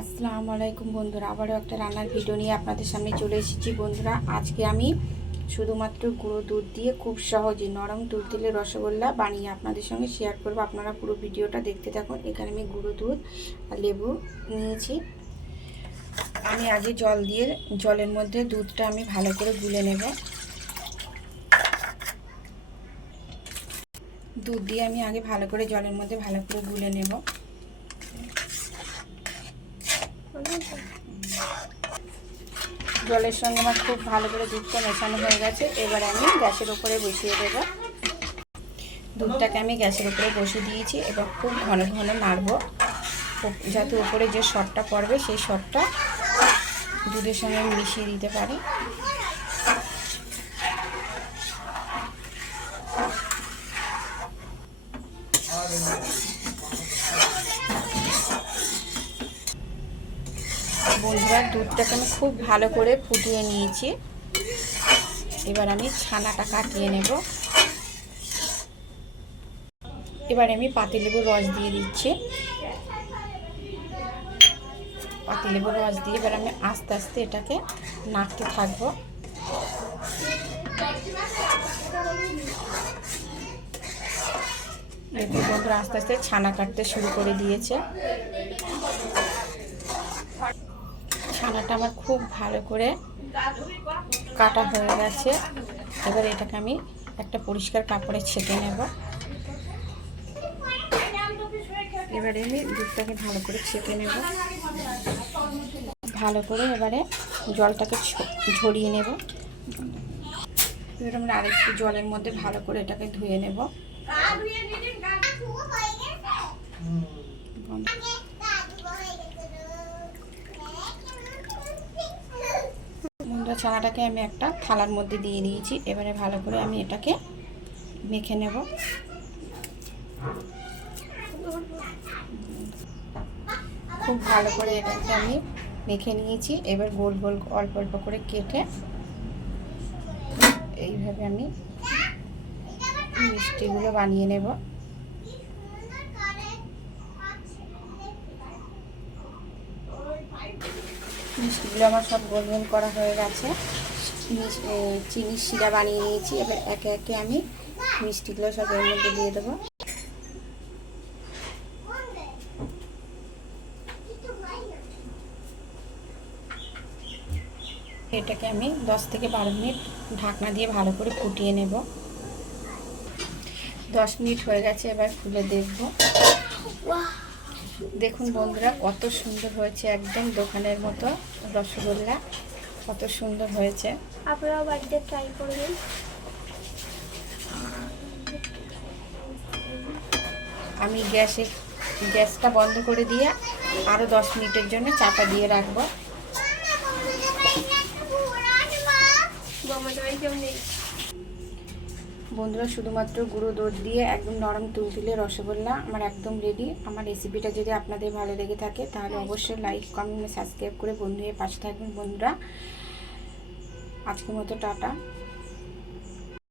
আসসালামু আলাইকুম বন্ধুরা, আবারও একটা রান্নার ভিডিও নিয়ে আপনাদের সামনে চলে এসেছি বন্ধুরা। আজকে আমি শুধুমাত্র গুঁড়ো দুধ দিয়ে খুব সহজে নরম দুধ দিলে রসগোল্লা বানিয়ে আপনাদের সঙ্গে শেয়ার করব। আপনারা পুরো ভিডিওটা দেখতে থাকুন। এখানে আমি গুঁড়ো দুধ আর লেবু নিয়েছি। আমি আগে জল দিয়ে, জলের মধ্যে দুধটা আমি ভালো করে গুলে নেব। দুধ দিয়ে আমি আগে ভালো করে জলের মধ্যে ভালো করে গুলে নেব। জলের সঙ্গে আমার খুব ভালো করে দুধটা মেশানো হয়ে গেছে। এবার আমি গ্যাসের উপরে বসিয়ে দেবো। দুধটাকে আমি গ্যাসের উপরে বসিয়ে দিয়েছি এবার খুব ঘন ঘন নাড়বো। যাতে উপরে যে শটটা পড়বে, সেই শটটা দুধের সঙ্গে মিশিয়ে দিতে পারি। বন্ধুরা, দুধটাকে আমি খুব ভালো করে ফুটিয়ে নিয়েছি। এবার আমি ছানাটা কাটিয়ে নেব। এবার আমি পাতিলেবুর রস দিয়ে দিচ্ছি। পাতিলেবুর রস দিয়ে এবার আমি আস্তে আস্তে এটাকে নাড়তে থাকব। এরপর বন্ধুরা, আস্তে আস্তে ছানা কাটতে শুরু করে দিয়েছে। ছানাটা আমার খুব ভালো করে কাটা হয়ে গেছে। এবার এটাকে আমি একটা পরিষ্কার কাপড়ে ছেঁকে নেব। এবারে আমি দুধটাকে ভালো করে ছেঁকে নেব। ভালো করে এবারে জলটাকে ঝরিয়ে নেব। এবার আমরা আরেকটু জলের মধ্যে ভালো করে এটাকে ধুয়ে নেব। মুন্ডা ছানাটাকে আমি একটা থালার মধ্যে দিয়ে দিয়েছি। এবারে ভালো করে আমি এটাকে মেখে নেব। খুব ভালো করে এটাকে আমি মেখে নিয়েছি। এবার গোল গোল অল্প অল্প করে কেটে এইভাবে আমি মিষ্টিগুলো বানিয়ে নেব। মিষ্টিগুলো আমার সব গোল গোল করা হয়ে গেছে। চিনির শিরা বানিয়ে নিয়েছি। এবার একে একে আমি মিষ্টিগুলো সব এর মধ্যে দিয়ে দেবো। এটাকে আমি দশ থেকে বারো মিনিট ঢাকনা দিয়ে ভালো করে ফুটিয়ে নেব। দশ মিনিট হয়ে গেছে, এবার খুলে দেখব। দেখুন বন্ধুরা কত সুন্দর হয়েছে একদম দোকানের মতো রসগোল্লা। কত সুন্দর হয়েছে। আপনারাও বাড়িতে ট্রাই করবেন আমি গ্যাসে গ্যাসটা বন্ধ করে দিয়ে আরও দশ মিনিটের জন্য চাপা দিয়ে রাখব। নেই। বন্ধুরা, শুধুমাত্র গুঁড়ো দোধ দিয়ে একদম নরম তুলতুলে রসগোল্লা, আমার একদম রেডি আমার রেসিপিটা যদি আপনাদের ভালো লেগে থাকে, তাহলে অবশ্যই লাইক কমেন্ট সাবস্ক্রাইব করে বন্ধু হয়ে পাশে থাকবেন বন্ধুরা। আজকের মতো টাটা।